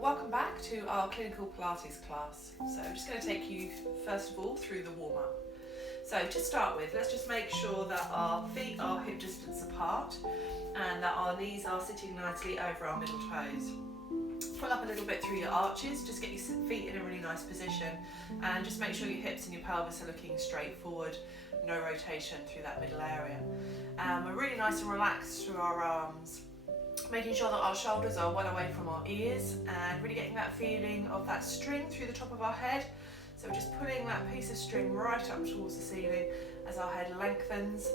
Welcome back to our clinical Pilates class. So I'm just going to take you first of all through the warm-up. So to start with, let's just make sure that our feet are hip distance apart and that our knees are sitting nicely over our middle toes. Pull up a little bit through your arches, just get your feet in a really nice position and just make sure your hips and your pelvis are looking straight forward, no rotation through that middle area. We're really nice and relaxed through our arms, making sure that our shoulders are well away from our ears and really getting that feeling of that string through the top of our head. So we're just pulling that piece of string right up towards the ceiling as our head lengthens.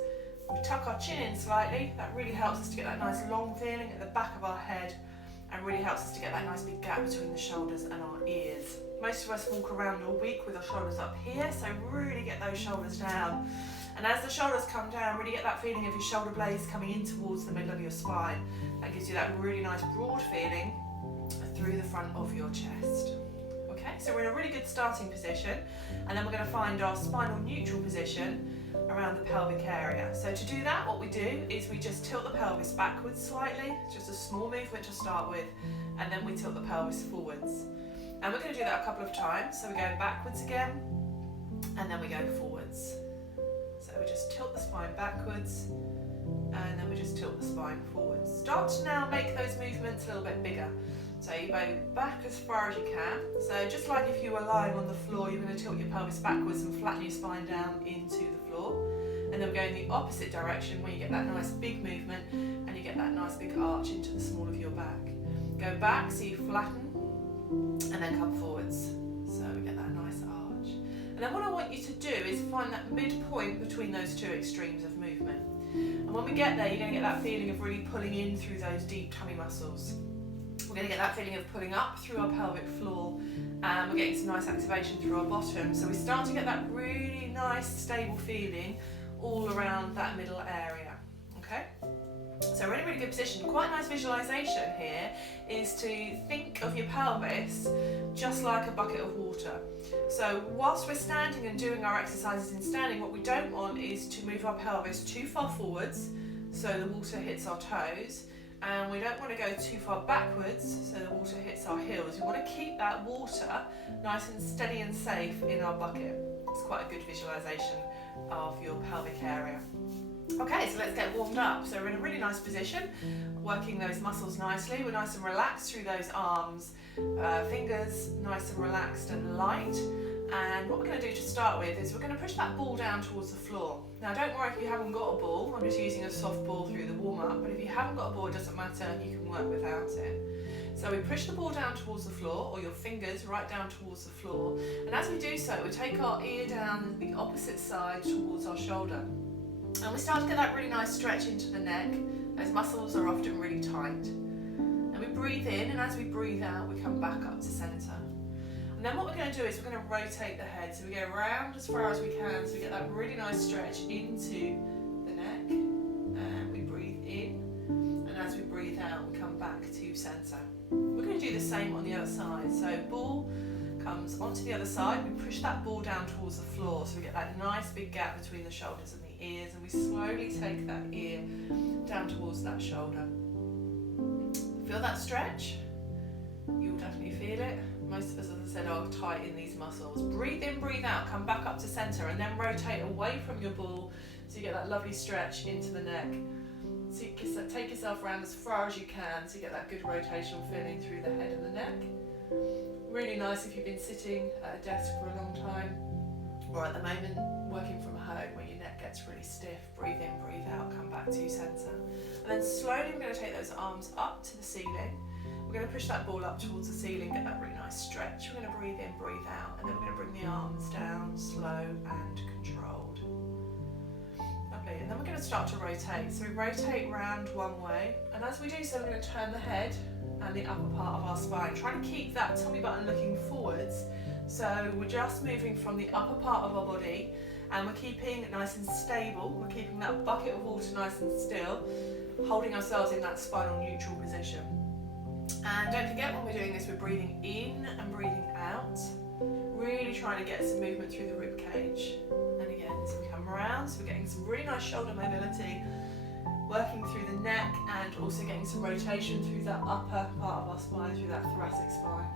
We tuck our chin in slightly, that really helps us to get that nice long feeling at the back of our head and really helps us to get that nice big gap between the shoulders and our ears. Most of us walk around all week with our shoulders up here, so really get those shoulders down. And as the shoulders come down, really get that feeling of your shoulder blades coming in towards the middle of your spine. That gives you that really nice broad feeling through the front of your chest. Okay, so we're in a really good starting position, and then we're going to find our spinal neutral position around the pelvic area. So to do that, what we do is we just tilt the pelvis backwards slightly, just a small movement to start with, and then we tilt the pelvis forwards. And we're going to do that a couple of times. So we go backwards again, and then we go forwards. So we just tilt the spine backwards, and then we just tilt the spine forwards. Start to now make those movements a little bit bigger. So you go back as far as you can. So just like if you were lying on the floor, you're going to tilt your pelvis backwards and flatten your spine down into the floor. And then we go in the opposite direction where you get that nice big movement and you get that nice big arch into the small of your back. Go back so you flatten and then come forwards. So we get that nice arch. And then what I want you to do is find that midpoint between those two extremes of movement. And when we get there, you're going to get that feeling of really pulling in through those deep tummy muscles. We're going to get that feeling of pulling up through our pelvic floor, and we're getting some nice activation through our bottom. So we start to get that really nice stable feeling all around that middle area. Okay? So we're in a really good position. Quite a nice visualization here is to think of your pelvis just like a bucket of water. So whilst we're standing and doing our exercises in standing, what we don't want is to move our pelvis too far forwards so the water hits our toes, and we don't want to go too far backwards so the water hits our heels. We want to keep that water nice and steady and safe in our bucket. It's quite a good visualization of your pelvic area. Okay, so let's get warmed up. So we're in a really nice position, working those muscles nicely. We're nice and relaxed through those arms, fingers nice and relaxed and light. And what we're going to do to start with is we're going to push that ball down towards the floor. Now don't worry if you haven't got a ball, I'm just using a soft ball through the warm-up, but if you haven't got a ball, it doesn't matter, you can work without it. So we push the ball down towards the floor, or your fingers right down towards the floor, and as we do so, we take our ear down the opposite side towards our shoulder. And we start to get that really nice stretch into the neck. Those muscles are often really tight. And we breathe in, and as we breathe out, we come back up to centre. And then what we're going to do is we're going to rotate the head. So we go around as far as we can, so we get that really nice stretch into the neck. And we breathe in, and as we breathe out, we come back to centre. We're going to do the same on the other side. So ball comes onto the other side, we push that ball down towards the floor, so we get that nice big gap between the shoulders and the ears, and we slowly take that ear down towards that shoulder. Feel that stretch? You'll definitely feel it. Most of us, as I said, are tight in these muscles. Breathe in, breathe out, come back up to centre, and then rotate away from your ball so you get that lovely stretch into the neck. So you take yourself around as far as you can so you get that good rotational feeling through the head and the neck. Really nice if you've been sitting at a desk for a long time, or at the moment working from home where your neck gets really stiff. Breathe in, breathe out, come back to centre. And then slowly we're going to take those arms up to the ceiling. We're going to push that ball up towards the ceiling, get that really nice stretch. We're going to breathe in, breathe out, and then we're going to bring the arms down, slow and controlled. Lovely. And then we're going to start to rotate. So we rotate round one way, and as we do so, we're going to turn the head and the upper part of our spine, trying to keep that tummy button looking forwards. So we're just moving from the upper part of our body, and we're keeping it nice and stable. We're keeping that bucket of water nice and still, holding ourselves in that spinal neutral position. And don't forget, when we're doing this, we're breathing in and breathing out, really trying to get some movement through the rib cage. And again, as we come around, so we're getting some really nice shoulder mobility working through the neck and also getting some rotation through that upper part of our spine, through that thoracic spine.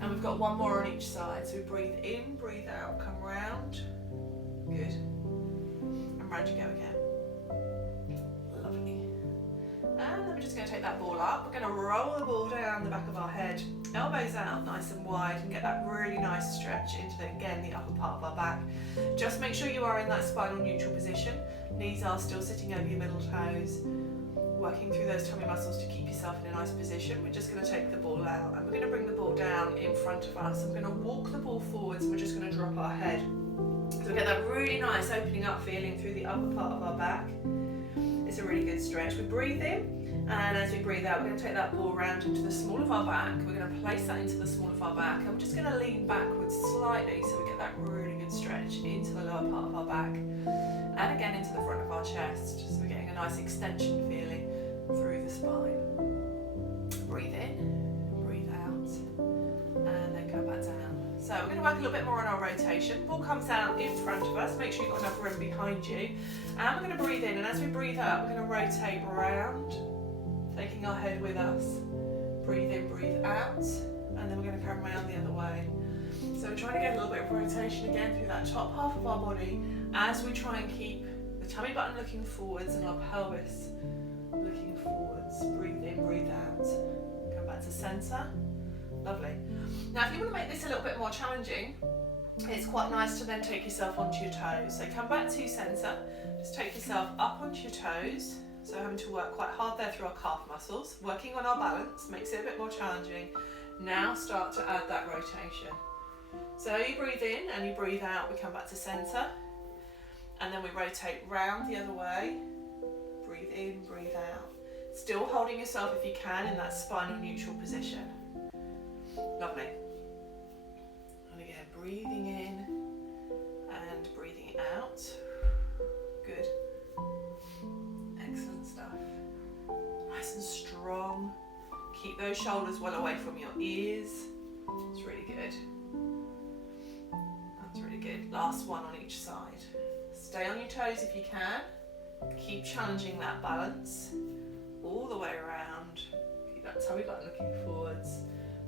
And we've got one more on each side. So breathe in, breathe out, come round. Good. And round you go again. Lovely. And then we're just going to take that ball up. We're going to roll the ball down the back of our head. Elbows out nice and wide, and get that really nice stretch into, again, the upper part of our back. Just make sure you are in that spinal neutral position. Knees are still sitting over your middle toes. Working through those tummy muscles to keep yourself in a nice position. We're just going to take the ball out and we're going to bring the ball down in front of us. I'm going to walk the ball forwards and we're just going to drop our head. So we get that really nice opening up feeling through the upper part of our back. It's a really good stretch. We breathe in, and as we breathe out, we're going to take that ball round into the small of our back. We're going to place that into the small of our back, and we're just going to lean backwards slightly so we get that really good stretch into the lower part of our back and again into the front of our chest. So we're getting a nice extension feeling through the spine. Breathe in, breathe out, and then come back down. So we're going to work a little bit more on our rotation. Ball comes down in front of us, make sure you've got enough room behind you. And we're going to breathe in, and as we breathe out, we're going to rotate round, taking our head with us. Breathe in, breathe out, and then we're going to come round the other way. So we're trying to get a little bit of rotation again through that top half of our body as we try and keep the tummy button looking forwards and our pelvis looking forwards. Breathe in, breathe out. Come back to centre. Lovely. Now if you want to make this a little bit more challenging, it's quite nice to then take yourself onto your toes. So come back to centre, just take yourself up onto your toes. So having to work quite hard there through our calf muscles. Working on our balance makes it a bit more challenging. Now start to add that rotation. So you breathe in and you breathe out, we come back to centre. And then we rotate round the other way. Breathe in, breathe out. Still holding yourself if you can in that spinal neutral position. Lovely. And again, breathing in and breathing out. Good. Excellent stuff. Nice and strong. Keep those shoulders well away from your ears. It's really good. That's really good. Last one on each side. Stay on your toes if you can. Keep challenging that balance all the way around. Keep that tummy button looking forwards.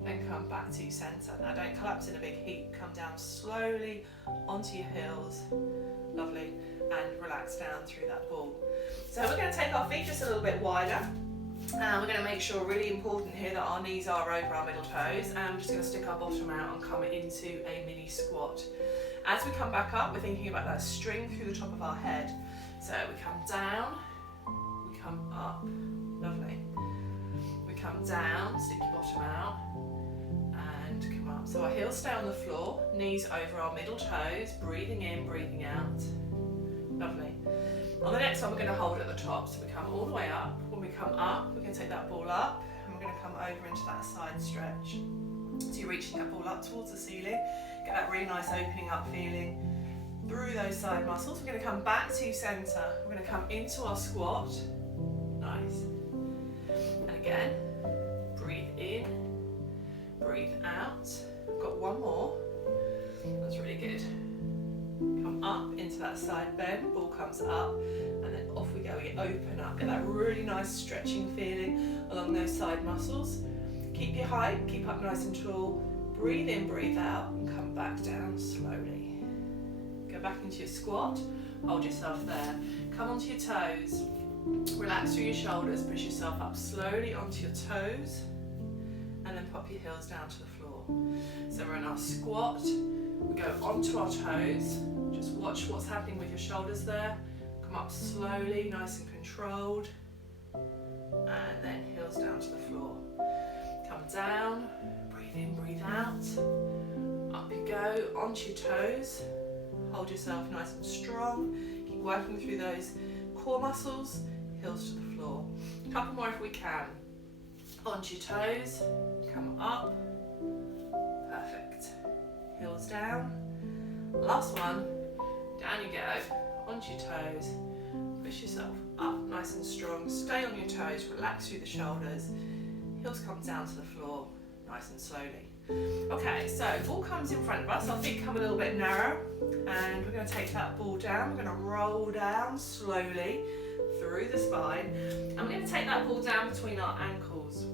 Then come back to centre. Now don't collapse in a big heap. Come down slowly onto your heels. Lovely. And relax down through that ball. So we're going to take our feet just a little bit wider. And we're going to make sure, really important here, that our knees are over our middle toes. And we're just going to stick our bottom out and come into a mini squat. As we come back up, we're thinking about that string through the top of our head. So we come down, we come up. Lovely. We come down, stick your bottom out. Come up. So our heels stay on the floor, knees over our middle toes, breathing in, breathing out. Lovely. On the next one, we're going to hold at the top. So we come all the way up. When we come up, we're going to take that ball up and we're going to come over into that side stretch. So you're reaching that ball up towards the ceiling. Get that really nice opening up feeling through those side muscles. We're going to come back to centre. We're going to come into our squat. Nice. And again, breathe in. Breathe out. We've got one more. That's really good. Come up into that side bend. Ball comes up and then off we go. We open up. Get that really nice stretching feeling along those side muscles. Keep your height. Keep up nice and tall. Breathe in, breathe out, and come back down slowly. Go back into your squat. Hold yourself there. Come onto your toes. Relax through your shoulders. Push yourself up slowly onto your toes. And then pop your heels down to the floor. So we're in our squat, we go onto our toes, just watch what's happening with your shoulders there. Come up slowly, nice and controlled, and then heels down to the floor. Come down, breathe in, breathe out, up you go, onto your toes, hold yourself nice and strong, keep working through those core muscles, heels to the floor. A couple more if we can. Onto your toes, come up, perfect. Heels down. Last one, down you go, onto your toes, push yourself up nice and strong, stay on your toes, relax through the shoulders, heels come down to the floor, nice and slowly. Okay, so ball comes in front of us, our feet come a little bit narrow, and we're going to take that ball down, we're going to roll down slowly, through the spine. And we're going to take that ball down between our ankles.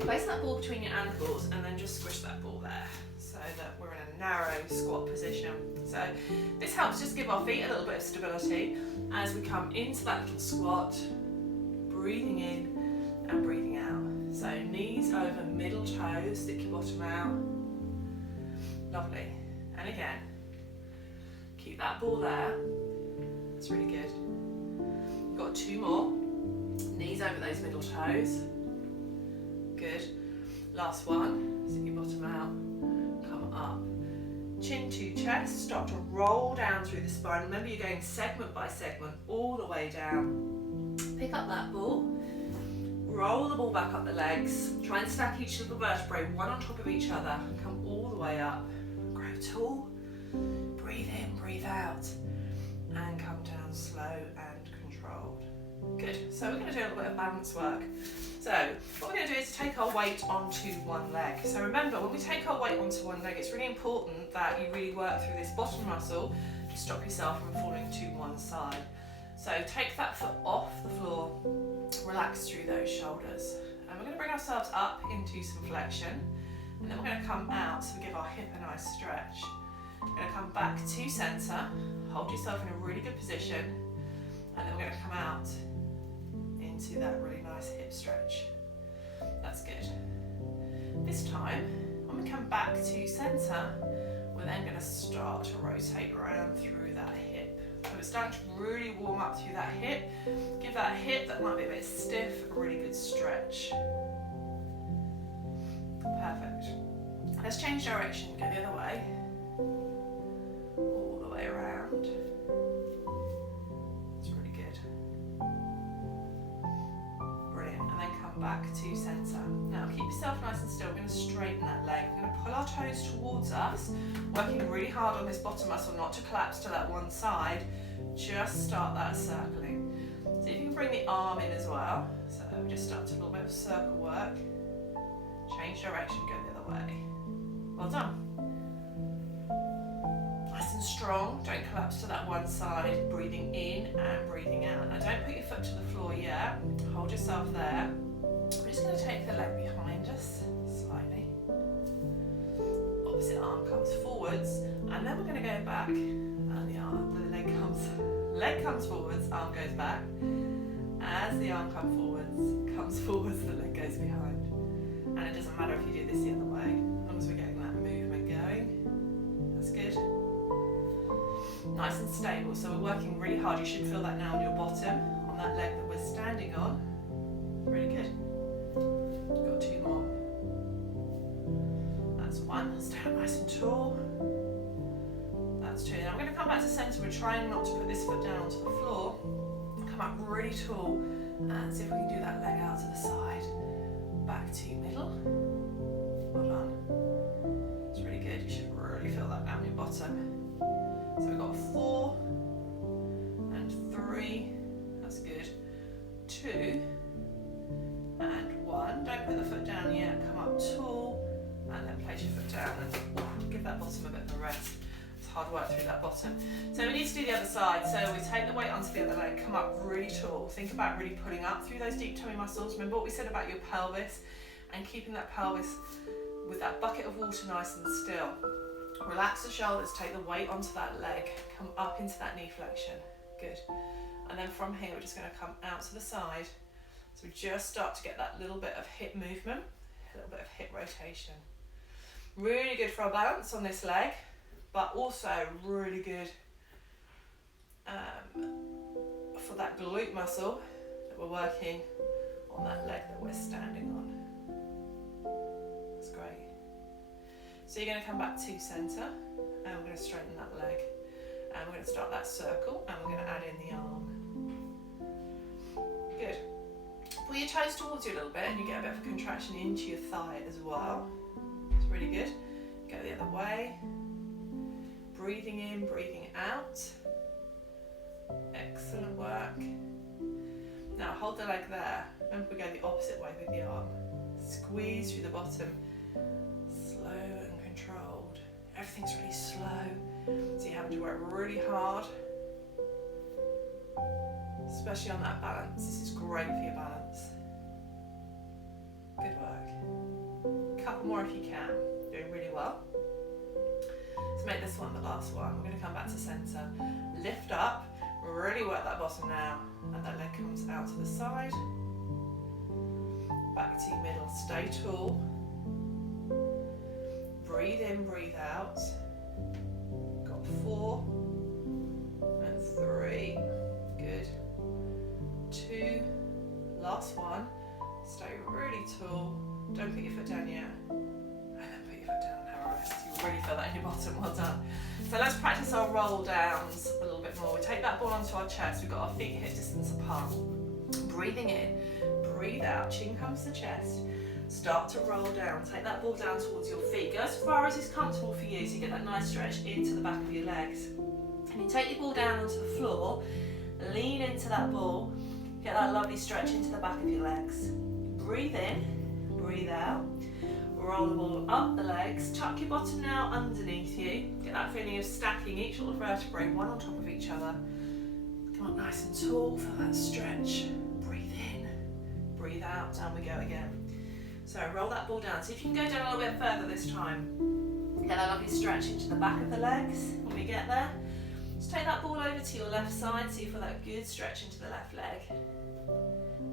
Place that ball between your ankles and then just squish that ball there so that we're in a narrow squat position. So this helps just give our feet a little bit of stability as we come into that little squat, breathing in and breathing out. So knees over middle toes, stick your bottom out. Lovely. And again, keep that ball there. That's really good. We've got 2 more. Knees over those middle toes. Good. Last one. Stick your bottom out. Come up. Chin to chest. Start to roll down through the spine. Remember, you're going segment by segment all the way down. Pick up that ball. Roll the ball back up the legs. Try and stack each little vertebrae one on top of each other. Come all the way up. Grow tall. Breathe in, breathe out. And come down slow and controlled. Good. So we're going to do a little bit of balance work. So what we're going to do is take our weight onto one leg. So remember, when we take our weight onto one leg, it's really important that you really work through this bottom muscle to stop yourself from falling to one side. So take that foot off the floor, relax through those shoulders. And we're going to bring ourselves up into some flexion. And then we're going to come out, so we give our hip a nice stretch. We're going to come back to centre, hold yourself in a really good position, and then we're going to come out into that really nice hip stretch. That's good. This time, when we come back to centre, we're then going to start to rotate around through that hip. So we're starting to really warm up through that hip. Give that hip that might be a bit stiff a really good stretch. Perfect. Let's change direction, go the other way. All the way around. It's really good. Brilliant. And then come back to centre. Now keep yourself nice and still. We're going to straighten that leg. We're going to pull our toes towards us, working really hard on this bottom muscle not to collapse to that one side. Just start that circling. So if you can bring the arm in as well. So we just start to do a little bit of circle work. Change direction, go the other way. Well done. Nice and strong, don't collapse to that one side. Breathing in and breathing out. Now don't put your foot to the floor yet. Hold yourself there. We're just going to take the leg behind us slightly. Opposite arm comes forwards, and then we're going to go back. And the leg comes forwards, arm goes back. As the arm comes forwards, the leg goes behind. And it doesn't matter if you do this the other way, as long as we're getting that movement going. That's good. Nice and stable, so we're working really hard. You should feel that now on your bottom, on that leg that we're standing on. Really good. Got 2 more. That's 1. Stand up nice and tall. That's 2. Now we're going to come back to centre. We're trying not to put this foot down onto the floor. Come up really tall and see if we can do that leg out to the side. Back to middle. Well done. It's really good. You should really feel that down your bottom. So we've got 4 and 3. That's good. 2 and 1. Don't put the foot down yet. Come up tall and then place your foot down and give that bottom a bit of a rest. It's hard work through that bottom. So we need to do the other side. So we take the weight onto the other leg, come up really tall. Think about really pulling up through those deep tummy muscles. Remember what we said about your pelvis and keeping that pelvis with that bucket of water nice and still. Relax the shoulders, take the weight onto that leg, come up into that knee flexion. Good. And then from here, we're just going to come out to the side. So we just start to get that little bit of hip movement, a little bit of hip rotation. Really good for our balance on this leg, but also really good for that glute muscle that we're working on that leg that we're standing on. That's great. So you're going to come back to centre and we're going to straighten that leg and we're going to start that circle and we're going to add in the arm. Good. Pull your toes towards you a little bit and you get a bit of a contraction into your thigh as well. It's really good. Go the other way. Breathing in, breathing out. Excellent work. Now hold the leg there. Remember we go the opposite way with the arm. Squeeze through the bottom. Slow and controlled. Everything's really slow. So you're having to work really hard. especially on that balance. This is great for your balance. Good work. A couple more if you can. Doing really well. Let's make this one the last one. We're going to come back to centre. Lift up, really work that bottom now, and that leg comes out to the side. Back to your middle, stay tall. Breathe in, breathe out. Got 4 and 3. Good. 2. Last one. Stay really tall. Don't put your foot down yet. And then put your foot down and have a rest. You really feel that in your bottom. Well done. So let's practice our roll downs a little bit more. We take that ball onto our chest. We've got our feet hip distance apart. Breathing in, breathe out. Chin comes to the chest. Start to roll down. Take that ball down towards your feet. Go as far as is comfortable for you so you get that nice stretch into the back of your legs. And you take your ball down onto the floor. Lean into that ball. Get that lovely stretch into the back of your legs. Breathe in, breathe out. Roll the ball up the legs. Tuck your bottom now underneath you. Get that feeling of stacking each little vertebrae one on top of each other. Come up nice and tall for that stretch. Breathe in, breathe out. Down we go again. So roll that ball down. See if you can go down a little bit further this time. Get that lovely stretch into the back of the legs. When we get there, just take that ball over to your left side so you feel that good stretch into the left leg.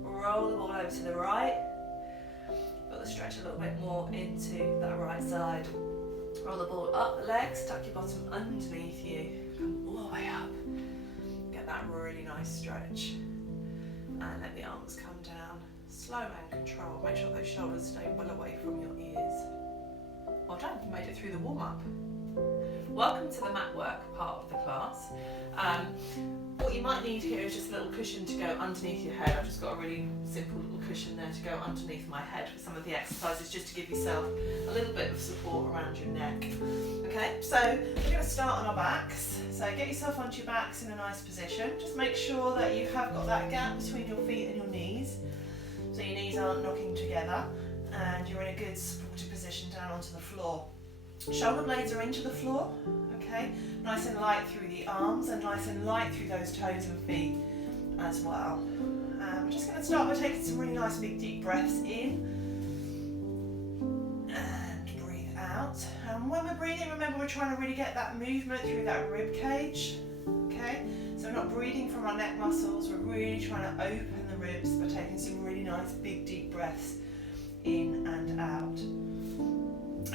Roll the ball over to the right. Feel the stretch a little bit more into that right side. Roll the ball up the legs, tuck your bottom underneath you. Come all the way up. Get that really nice stretch. And let the arms come down. Slow and control. Make sure those shoulders stay well away from your ears. Well done, you made it through the warm-up. Welcome to the mat work part of the class. What you might need here is just a little cushion to go underneath your head. I've just got a really simple little cushion there to go underneath my head for some of the exercises, just to give yourself a little bit of support around your neck. Okay, so we're going to start on our backs. So get yourself onto your backs in a nice position. Just make sure that you have got that gap between your feet and your knees, so your knees aren't knocking together, and you're in a good supported position down onto the floor. Shoulder blades are into the floor, okay? Nice and light through the arms and nice and light through those toes and feet as well. We're just going to start by taking some really nice big deep breaths in and breathe out. And when we're breathing, remember we're trying to really get that movement through that rib cage, okay? So we're not breathing from our neck muscles, we're really trying to open the ribs by taking some really nice big deep breaths in and out.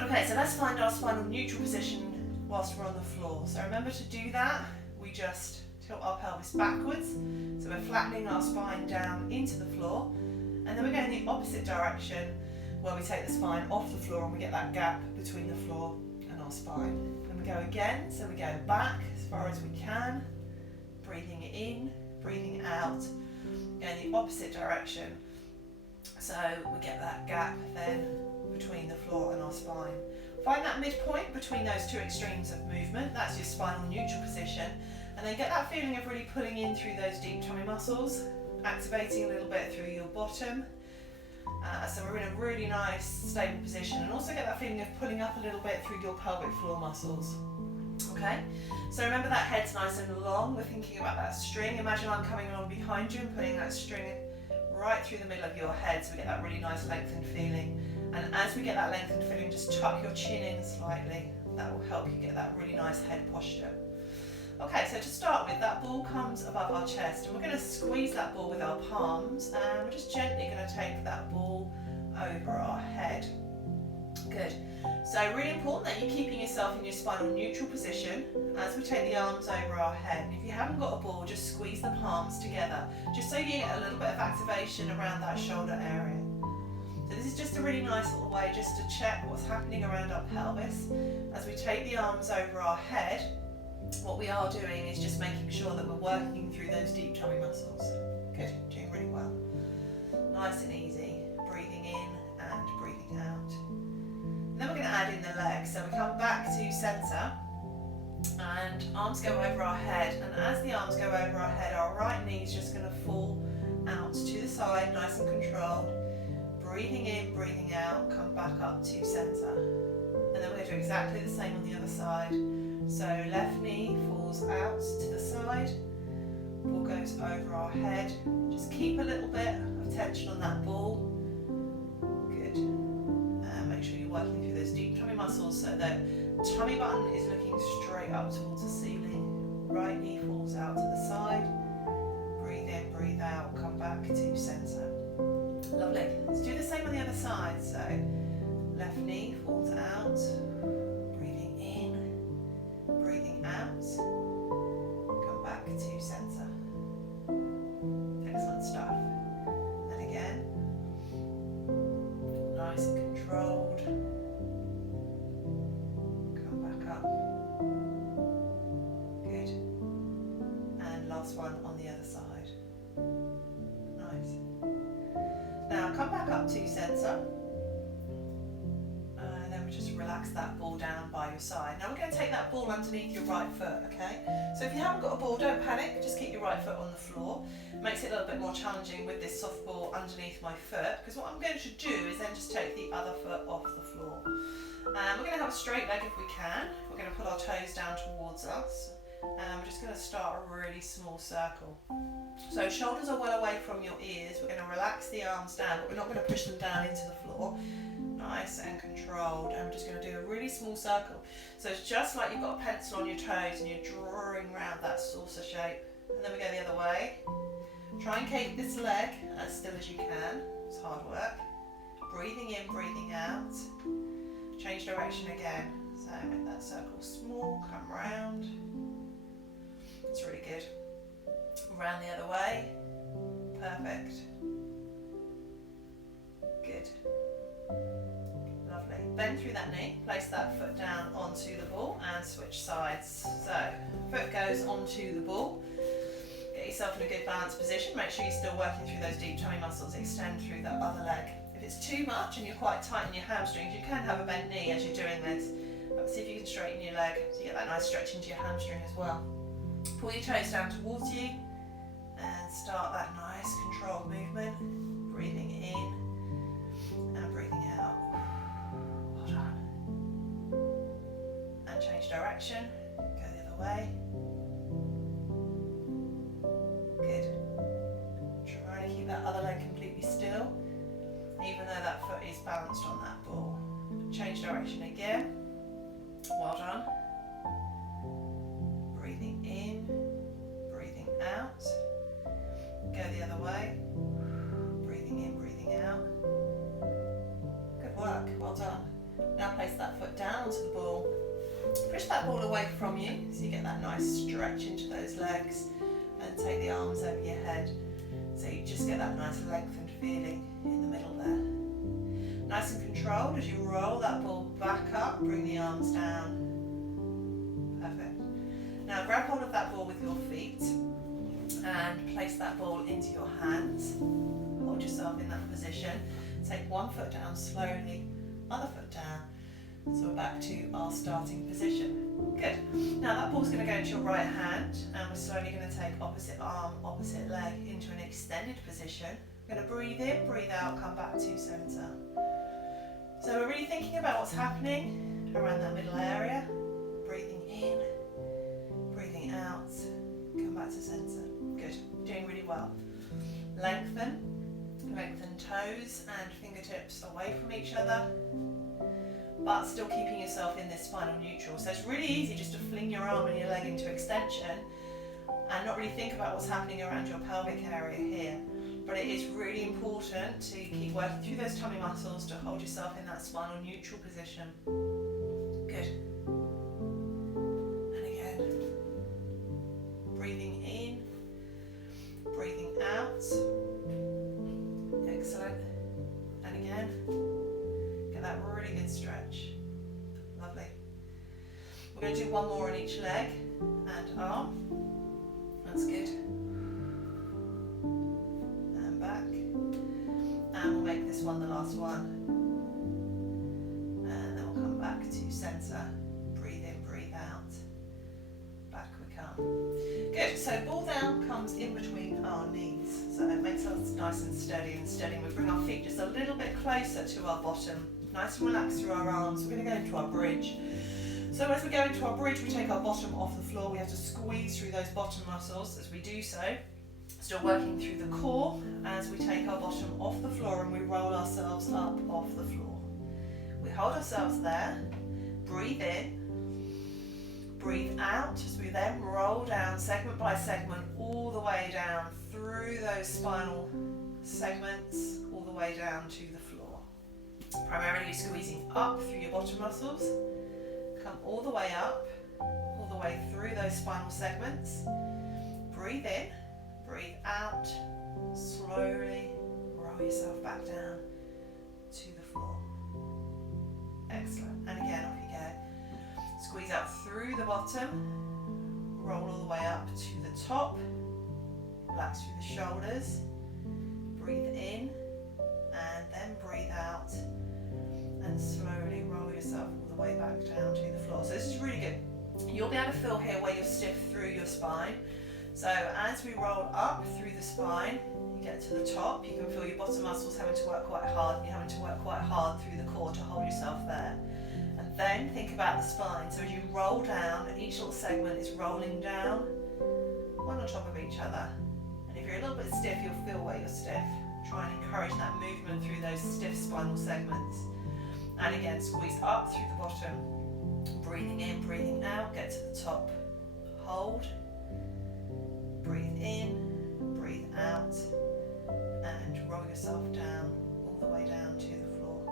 Okay, so let's find our spinal neutral position whilst we're on the floor. So remember to do that, we just tilt our pelvis backwards. So we're flattening our spine down into the floor. And then we're going the opposite direction where we take the spine off the floor and we get that gap between the floor and our spine. And we go again, so we go back as far as we can. Breathing in, breathing out. Going the opposite direction. So we get that gap then between the floor and our spine. Find that midpoint between those two extremes of movement. That's your spinal neutral position. And then get that feeling of really pulling in through those deep tummy muscles, activating a little bit through your bottom. So we're in a really nice stable position, and also get that feeling of pulling up a little bit through your pelvic floor muscles. Okay, so remember that head's nice and long. We're thinking about that string. Imagine I'm coming along behind you and putting that string right through the middle of your head, so we get that really nice lengthened feeling. And as we get that lengthened feeling, just tuck your chin in slightly. That will help you get that really nice head posture. Okay, so to start with, that ball comes above our chest, and we're going to squeeze that ball with our palms, and we're just gently going to take that ball over our head. Good. So really important that you're keeping yourself in your spinal neutral position as we take the arms over our head. And if you haven't got a ball, just squeeze the palms together, just so you get a little bit of activation around that shoulder area. So this is just a really nice little way just to check what's happening around our pelvis. As we take the arms over our head, what we are doing is just making sure that we're working through those deep tummy muscles. Good, doing really well. Nice and easy, breathing in and breathing out. And then we're going to add in the legs. So we come back to centre and arms go over our head, and as the arms go over our head, our right knee is just going to fall out to the side, nice and controlled. Breathing in, breathing out, come back up to centre. And then we're going to do exactly the same on the other side. So left knee falls out to the side, ball goes toes over our head. Just keep a little bit of tension on that ball. Good. And make sure you're working through those deep tummy muscles so that tummy button is looking straight up towards the ceiling. Right knee falls out to the side. Breathe in, breathe out, come back to centre. Lovely. Let's do the same on the other side. So left knee falls out. Breathing in, breathing out. Come back to centre. Excellent stuff. And again, nice and controlled. Come back up. Good. And last one on the other side. Nice. Now come back up to centre. And then we just relax that ball down by your side. Now we're going to take that ball underneath your right foot, okay? So if you haven't got a ball, don't panic, just keep your right foot on the floor. It makes it a little bit more challenging with this soft ball underneath my foot, because what I'm going to do is then just take the other foot off the floor. And we're going to have a straight leg if we can. We're going to put our toes down towards us. And we're just going to start a really small circle. So shoulders are well away from your ears. We're going to relax the arms down, but we're not going to push them down into the floor. Nice and controlled. And we're just going to do a really small circle. So it's just like you've got a pencil on your toes and you're drawing around that saucer shape. And then we go the other way. Try and keep this leg as still as you can. It's hard work. Breathing in, breathing out. Change direction again. So make that circle small, come round. That's really good. Round the other way. Perfect. Good. Lovely. Bend through that knee. Place that foot down onto the ball and switch sides. So, foot goes onto the ball. Get yourself in a good balanced position. Make sure you're still working through those deep tummy muscles. Extend through that other leg. If it's too much and you're quite tight in your hamstrings, you can have a bent knee as you're doing this. But see if you can straighten your leg so you get that nice stretch into your hamstring as well. Pull your toes down towards you and start that nice controlled movement. Breathing in and breathing out. Well done. And change direction. Go the other way. Good. Try to keep that other leg completely still, even though that foot is balanced on that ball. Change direction again. Well done. Breathing in, breathing out. Go the other way. Breathing in, breathing out. Good work, well done. Now place that foot down onto the ball. Push that ball away from you so you get that nice stretch into those legs, and take the arms over your head so you just get that nice lengthened feeling in the middle there. Nice and controlled as you roll that ball back up, bring the arms down. Perfect. Now grab hold of that ball with your feet and place that ball into your hands. Hold yourself in that position. Take one foot down slowly, other foot down. So we're back to our starting position. Good. Now that ball's going to go into your right hand, and we're slowly going to take opposite arm, opposite leg into an extended position. We're going to breathe in, breathe out, come back to centre. So we're really thinking about what's happening around that middle area. Breathing in, breathing out, come back to centre. Good. Doing really well. Lengthen toes and fingertips away from each other, but still keeping yourself in this spinal neutral. So it's really easy just to fling your arm and your leg into extension and not really think about what's happening around your pelvic area here. But it is really important to keep working through those tummy muscles to hold yourself in that spinal neutral position. Good. And again. Breathing in, breathing out. Excellent. And again. Get that really good stretch. Lovely. We're going to do one more on each leg and arm. That's good. And back. And we'll make this one the last one. And then we'll come back to centre. Breathe in, breathe out. Back we come. Good. So ball down comes in between our knees. So it makes us nice and steady. We bring our feet just a little bit closer to our bottom. Nice and relaxed through our arms. We're going to go into our bridge. So as we go into our bridge, we take our bottom off the floor. We have to squeeze through those bottom muscles as we do so. Still working through the core as we take our bottom off the floor and we roll ourselves up off the floor. We hold ourselves there, breathe in, breathe out as we then roll down segment by segment all the way down through those spinal segments, all the way down to the floor. Primarily squeezing up through your bottom muscles, come all the way up, all the way through those spinal segments. Breathe in, breathe out, slowly roll yourself back down to the floor. Excellent, and again off you go. Squeeze out through the bottom, roll all the way up to the top, relax through the shoulders, breathe in, and then breathe out, and slowly roll yourself all the way back down to the floor. So this is really good. You'll be able to feel here where you're stiff through your spine. So as we roll up through the spine, you get to the top, you can feel your bottom muscles having to work quite hard, and you're having to work quite hard through the core to hold yourself there. And then think about the spine. So as you roll down, each little segment is rolling down, one on top of each other. And if you're a little bit stiff, you'll feel where you're stiff. Try and encourage that movement through those stiff spinal segments. And again, squeeze up through the bottom, breathing in, breathing out, get to the top, hold, breathe in, breathe out, and roll yourself down, all the way down to the floor.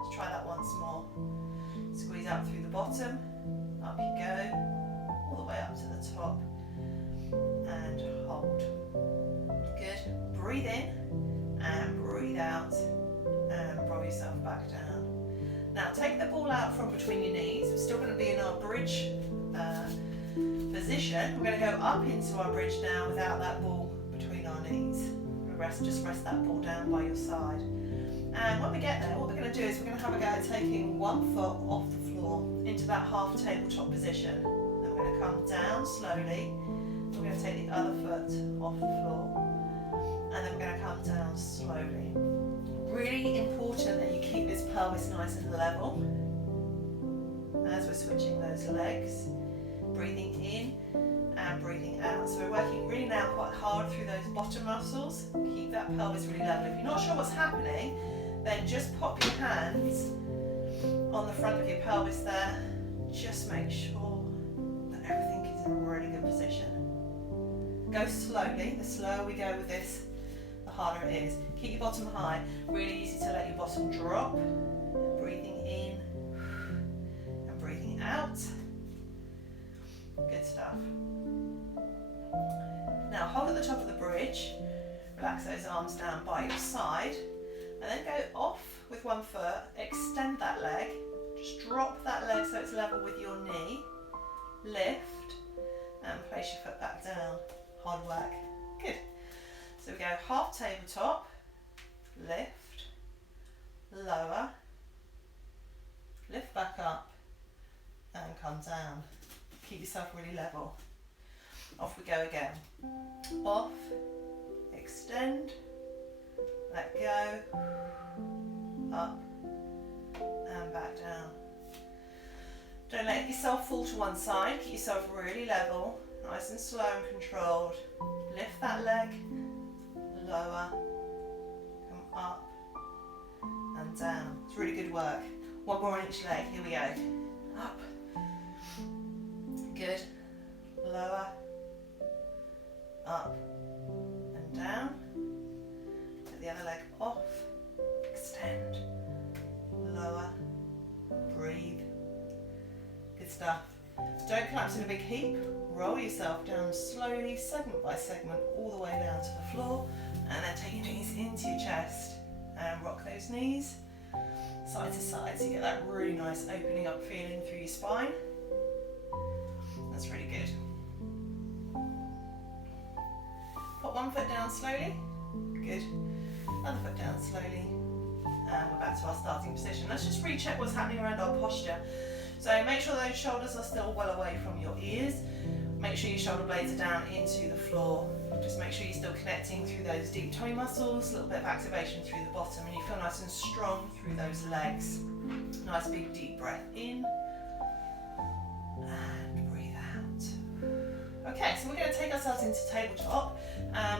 Let's try that once more. Squeeze out through the bottom, up you go, all the way up to the top, and hold. Good. Breathe in, and breathe out, and roll yourself back down. Now take the ball out from between your knees. We're still going to be in our bridge position. We're going to go up into our bridge now without that ball between our knees. Just rest that ball down by your side. And when we get there, what we're going to do is we're going to have a go at taking one foot off the floor into that half tabletop position. Then we're going to come down slowly. We're going to take the other foot off the floor. And then we're going to come down slowly. Really important that you keep this pelvis nice and level as we're switching those legs. Breathing in and breathing out. So we're working really now quite hard through those bottom muscles. Keep that pelvis really level. If you're not sure what's happening, then just pop your hands on the front of your pelvis there. Just make sure that everything is in a really good position. Go slowly. The slower we go with this, the harder it is. Keep your bottom high. Really easy to let your bottom drop. Breathing in and breathing out. Good stuff. Now hold at the top of the bridge. Relax those arms down by your side. And then go off with one foot. Extend that leg. Just drop that leg so it's level with your knee. Lift and place your foot back down. Hard work. Good. So we go half tabletop, lift, lower, lift back up, and come down. Keep yourself really level. Off we go again. Off, extend, let go, up, and back down. Don't let yourself fall to one side. Keep yourself really level, nice and slow and controlled. Lift that leg. Lower, come up and down. It's really good work. One more on each leg. Here we go. Up. Good. Lower, up and down. Get the other leg off. Extend. Lower. Breathe. Good stuff. Don't collapse in a big heap. Roll yourself down slowly, segment by segment, all the way down to the floor. And then take your knees into your chest and rock those knees side to side so you get that really nice opening up feeling through your spine. That's really good. Put one foot down slowly. Good. Other foot down slowly. And we're back to our starting position. Let's just recheck what's happening around our posture. So make sure those shoulders are still well away from your ears. Make sure your shoulder blades are down into the floor. Just make sure you're still connecting through those deep tummy muscles, a little bit of activation through the bottom, and you feel nice and strong through those legs. Nice big deep breath in and breathe out. Okay, so we're going to take ourselves into tabletop.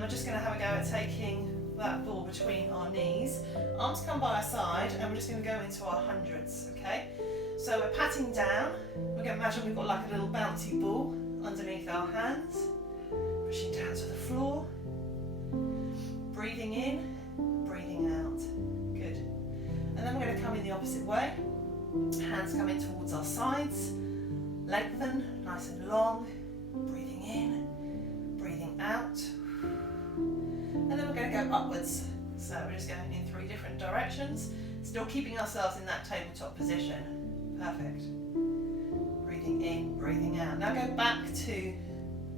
We're just going to have a go at taking that ball between our knees. Arms come by our side and we're just going to go into our hundreds, okay? So we're patting down. We're going to imagine we've got like a little bouncy ball underneath our hands. Pushing down to the floor. Breathing in, breathing out. Good. And then we're going to come in the opposite way. Hands come in towards our sides. Lengthen, nice and long. Breathing in, breathing out. And then we're going to go upwards. So we're just going in 3 different directions. Still keeping ourselves in that tabletop position. Perfect. Breathing in, breathing out. Now go back to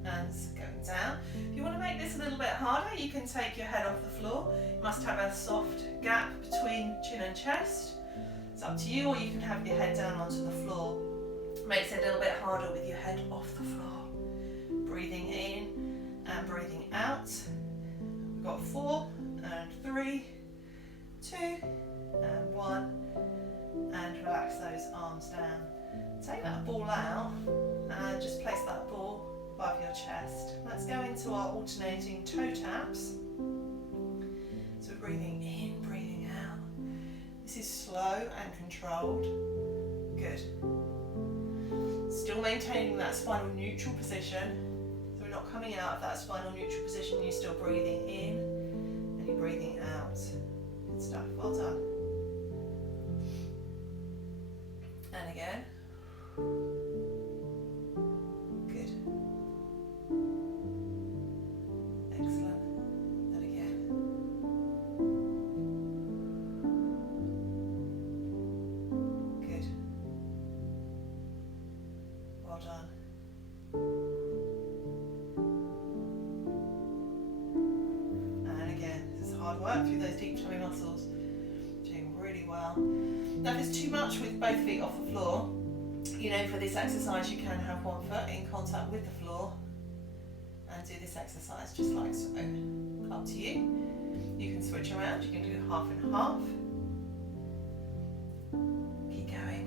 hands going down. If you want to make this a little bit harder, you can take your head off the floor. You must have a soft gap between chin and chest. It's up to you, or you can have your head down onto the floor. Makes it a little bit harder with your head off the floor. Breathing in and breathing out. We've got 4 and 3, 2 and 1, and relax those arms down. Take that ball out and just place that ball above your chest. Let's go into our alternating toe taps. So we're breathing in, breathing out. This is slow and controlled. Good. Still maintaining that spinal neutral position. So we're not coming out of that spinal neutral position. You're still breathing in and you're breathing out. Good stuff. Well done. And again. Good. Excellent. And again. Good. Well done. And again, this is hard work through those deep tummy muscles. Doing really well. Now if it's too much with both feet off the floor, you know, for this exercise you can have one foot in contact with the floor and do this exercise just like so. Up to you. You can switch around, you can do half and half. Keep going.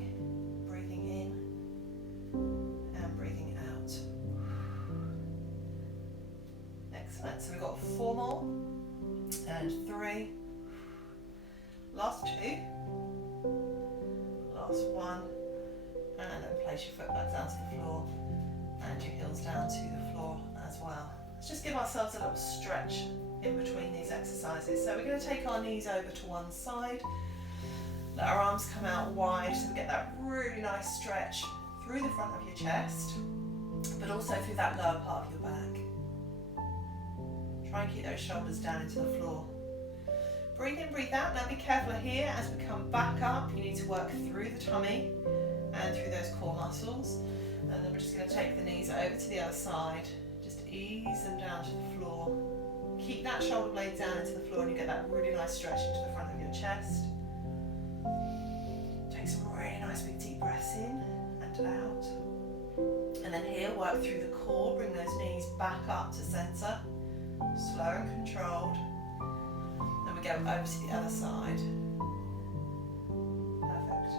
Breathing in and breathing out. Excellent. So we've got 4 more and 3. Last 2. Last 1. And then place your foot back down to the floor and your heels down to the floor as well. Let's just give ourselves a little stretch in between these exercises. So we're going to take our knees over to one side, let our arms come out wide so we get that really nice stretch through the front of your chest, but also through that lower part of your back. Try and keep those shoulders down into the floor. Breathe in, breathe out. Now be careful here as we come back up. You need to work through the tummy and through those core muscles. And then we're just going to take the knees over to the other side. Just ease them down to the floor. Keep that shoulder blade down into the floor and you get that really nice stretch into the front of your chest. Take some really nice big deep breaths in and out. And then here, work through the core, bring those knees back up to centre. Slow and controlled. Then we go over to the other side. Perfect.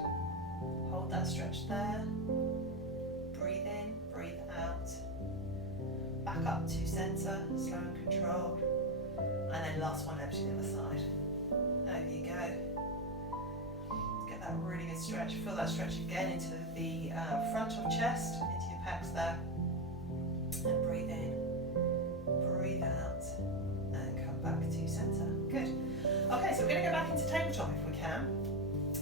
Hold that stretch there. Breathe in, breathe out. Back up to centre, slow and controlled. And then last one over to the other side. Over you go. Get that really good stretch. Feel that stretch again into the front of chest, into your pecs there. And breathe in, breathe out, and come back to centre. Good. Okay, so we're going to go back into tabletop if we can.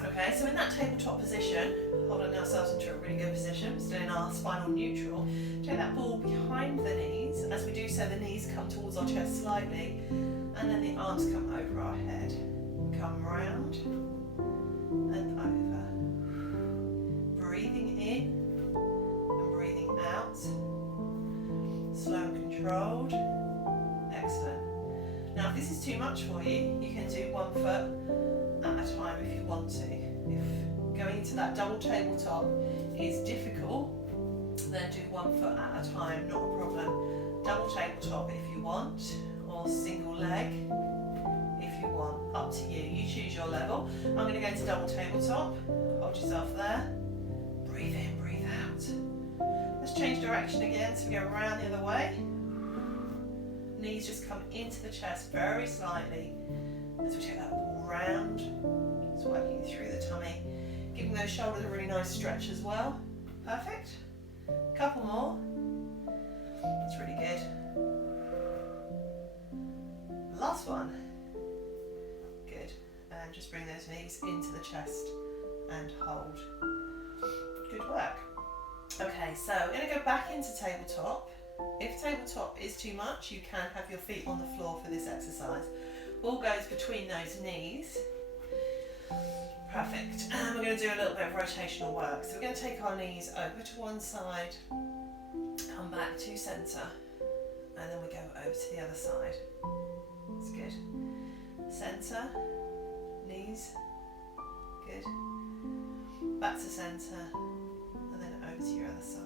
Okay, so in that tabletop position, holding ourselves into a really good position, still in our spinal neutral, take that ball behind the knees. As we do so, the knees come towards our chest slightly, and then the arms come over our head. Come round and over. Breathing in and breathing out. Slow and controlled. Excellent. Now, if this is too much for you, you can do one foot at a time if you want to. If going into that double tabletop is difficult, then do one foot at a time, not a problem. Double tabletop if you want, or single leg if you want, up to you. You choose your level. I'm going to go to double tabletop. Hold yourself there. Breathe in, breathe out. Let's change direction again, so we go around the other way. Knees just come into the chest very slightly as we take that ball round. It's working through the tummy, giving those shoulders a really nice stretch as well. Perfect. Couple more. That's really good. Last one. Good. And just bring those knees into the chest and hold. Good work. Okay, so we're going to go back into tabletop. If tabletop is too much, you can have your feet on the floor for this exercise. Ball goes between those knees. Perfect. And we're going to do a little bit of rotational work. So we're going to take our knees over to one side, come back to centre, and then we go over to the other side. That's good. Centre, knees, good. Back to centre, and then over to your other side.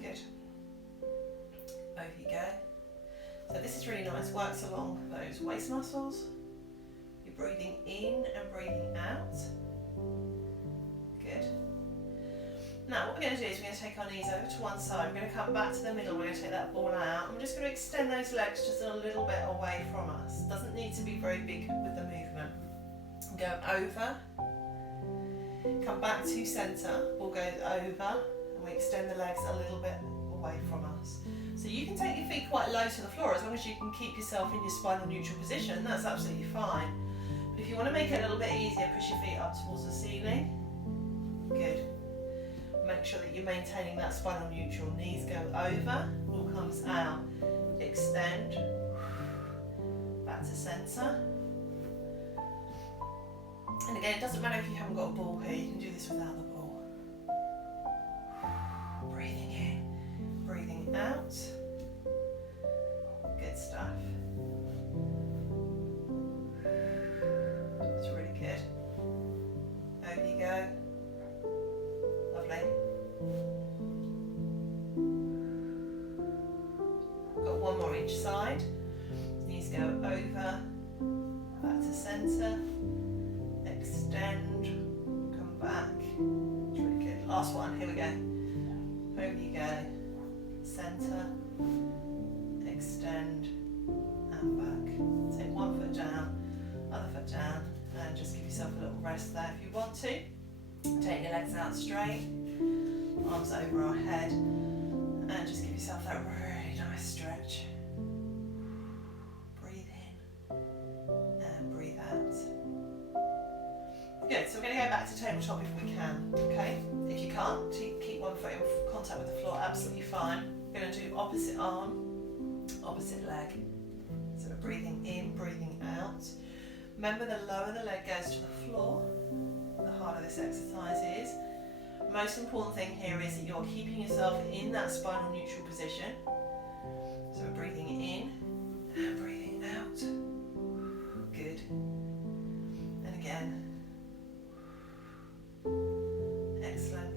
Good. Over you go. So this is really nice, works along those waist muscles. You're breathing in and breathing out. Good. Now what we're going to do is we're going to take our knees over to one side, we're going to come back to the middle, we're going to take that ball out, and we're just going to extend those legs just a little bit away from us. Doesn't need to be very big with the movement. Go over, come back to centre, ball goes over, and we extend the legs a little bit away from us. So you can take your feet quite low to the floor as long as you can keep yourself in your spinal neutral position, that's absolutely fine. But if you want to make it a little bit easier, push your feet up towards the ceiling. Good. Make sure that you're maintaining that spinal neutral. Knees go over, ball comes out, extend, back to centre. And again, it doesn't matter if you haven't got a ball here, you can do this without the ball. Breathing in, breathing out. Good stuff. It's really good. Over you go. Lovely. Got one more each side. Knees go over, back to centre, extend, come back. It's really good. Last one, here we go. Over you go. Centre, extend, and back. Take one foot down, other foot down, and just give yourself a little rest there if you want to. Take your legs out straight, arms over our head, and just give yourself that really nice stretch. Breathe in and breathe out. Good, so we're going to go back to tabletop if we can, okay? If you can't, keep one foot in contact with the floor, absolutely fine. We're going to do opposite arm, opposite leg. So we're breathing in, breathing out. Remember, the lower the leg goes to the floor, the harder this exercise is. Most important thing here is that you're keeping yourself in that spinal neutral position. So we're breathing in and breathing out. Good. And again. Excellent.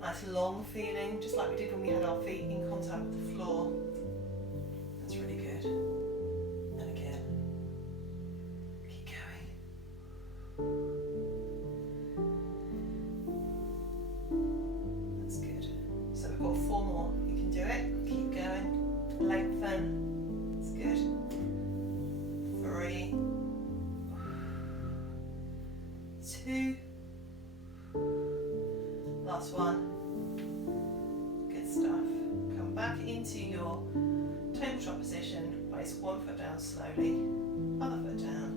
Nice long feeling, just like we did when we had our feet in contact with the floor. That's really good. And again. Keep going. That's good. So we've got 4 more. You can do it. Keep going. Lengthen. That's good. 3, 2. Last one. Good stuff. Come back into your tabletop position. Place one foot down slowly, other foot down,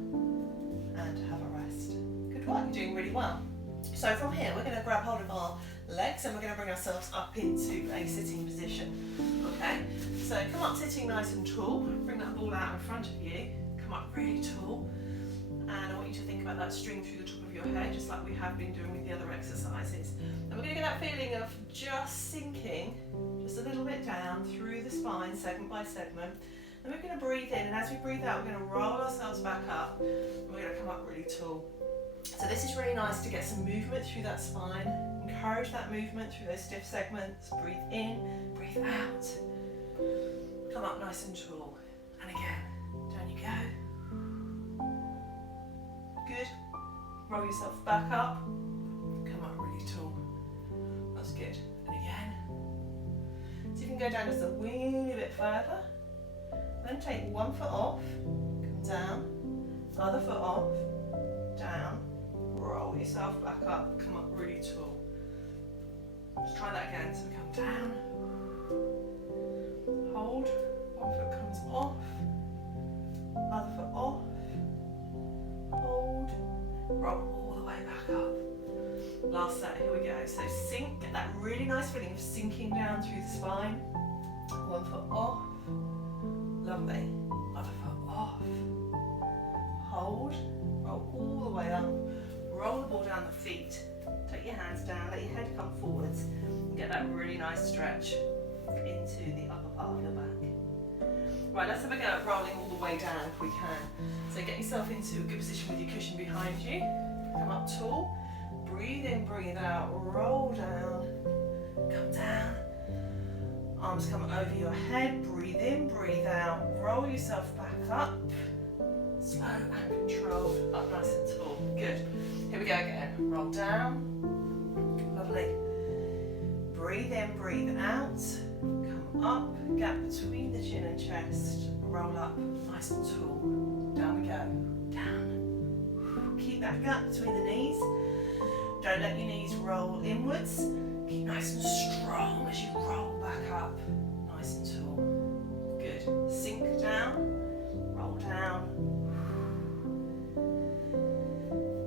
and have a rest. Good work, you're doing really well. So from here, we're going to grab hold of our legs and we're going to bring ourselves up into a sitting position. Okay, so come up sitting nice and tall. Bring that ball out in front of you. Come up really tall. And I want you to think about that string through the top of your head, just like we have been doing with the other exercises. And we're going to get that feeling of just sinking just a little bit down through the spine, segment by segment. Then we're going to breathe in, and as we breathe out, we're going to roll ourselves back up, and we're going to come up really tall. So this is really nice to get some movement through that spine. Encourage that movement through those stiff segments. Breathe in, breathe out. Come up nice and tall. And again, down you go. Good. Roll yourself back up. Come up really tall. That's good. And again. So you can go down just a wee bit further. Then take one foot off. Come down. Other foot off. Down. Roll yourself back up. Come up really tall. Just try that again. So come down. Hold. One foot comes off. Other foot off. Hold. Roll all the way back up. Last set, here we go. So sink, get that really nice feeling of sinking down through the spine. One foot off. Lovely. Other foot off. Hold. Roll all the way up. Roll the ball down the feet. Take your hands down, let your head come forwards. And get that really nice stretch into the upper part of your back. Right, let's have a go at rolling all the way down if we can. So get yourself into a good position with your cushion behind you. Come up tall. Breathe in, breathe out. Roll down. Come down. Arms come over your head. Breathe in, breathe out. Roll yourself back up. Slow and controlled. Up nice and tall. Good. Here we go again. Roll down. Lovely. Breathe in, breathe out. Come up. Gap between the chin and chest. Roll up. Nice and tall. Down we go. Down. Keep that gap between the knees. Don't let your knees roll inwards. Keep nice and strong as you roll back up. Nice and tall. Good. Sink down. Roll down.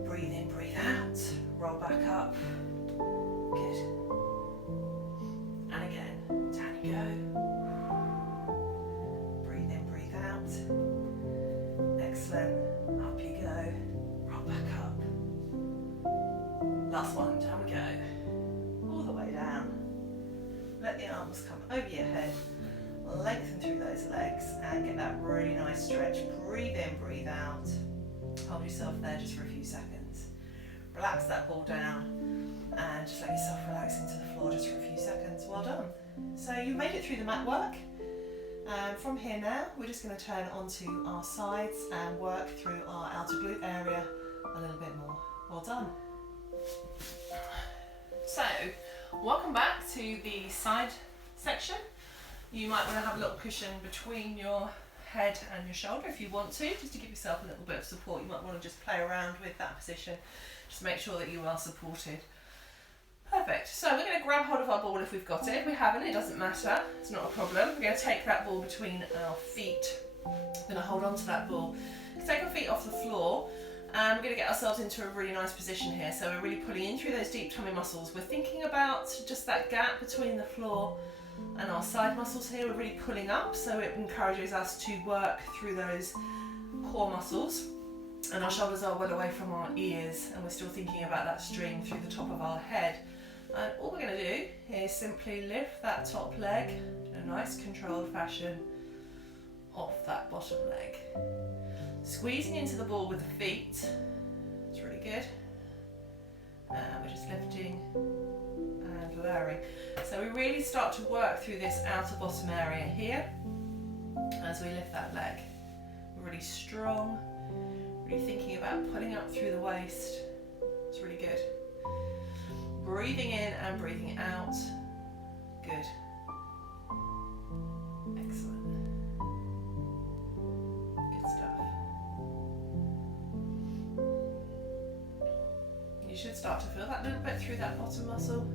Breathe in, breathe out. Roll back up. Good. And again. Down you go. Breathe in, breathe out. Excellent. Up you go. Roll back up. Last one, down we go. All the way down. Let the arms come over your head. Lengthen through those legs and get that really nice stretch. Breathe in, breathe out. Hold yourself there just for a few seconds. Relax that ball down and just let yourself relax into the floor just for a few seconds. Well done. So you made it through the mat work. From here now, we're just going to turn onto our sides and work through our outer glute area a little bit more. Well done. So, welcome back to the side section. You might want to have a little cushion between your head and your shoulder if you want to, just to give yourself a little bit of support. You might want to just play around with that position, just to make sure that you are supported. Perfect. So we're going to grab hold of our ball if we've got it. If we haven't, it doesn't matter. It's not a problem. We're going to take that ball between our feet. We're going to hold on to that ball. Take our feet off the floor. And we're going to get ourselves into a really nice position here. So we're really pulling in through those deep tummy muscles. We're thinking about just that gap between the floor and our side muscles here. We're really pulling up, so it encourages us to work through those core muscles. And our shoulders are well away from our ears, and we're still thinking about that string through the top of our head. And all we're going to do is simply lift that top leg in a nice controlled fashion off that bottom leg. Squeezing into the ball with the feet. It's really good. And we're just lifting and lowering. So we really start to work through this outer bottom area here as we lift that leg. We're really strong, really thinking about pulling up through the waist. It's really good. Breathing in and breathing out. Good. Excellent. Good stuff. You should start to feel that little bit through that bottom muscle.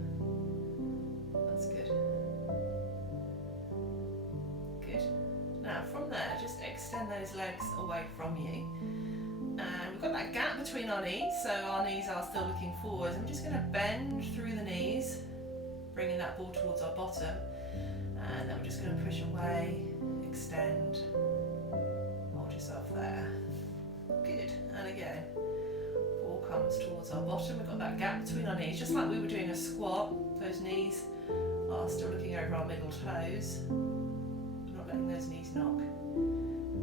That's good. Good. Now from there, just extend those legs away from you. And we've got that gap between our knees, so our knees are still looking forwards. I'm just going to bend through the knees, bringing that ball towards our bottom. And then we're just going to push away, extend, hold yourself there. Good. And again, ball comes towards our bottom. We've got that gap between our knees, just like we were doing a squat. Those knees are still looking over our middle toes. We're not letting those knees knock.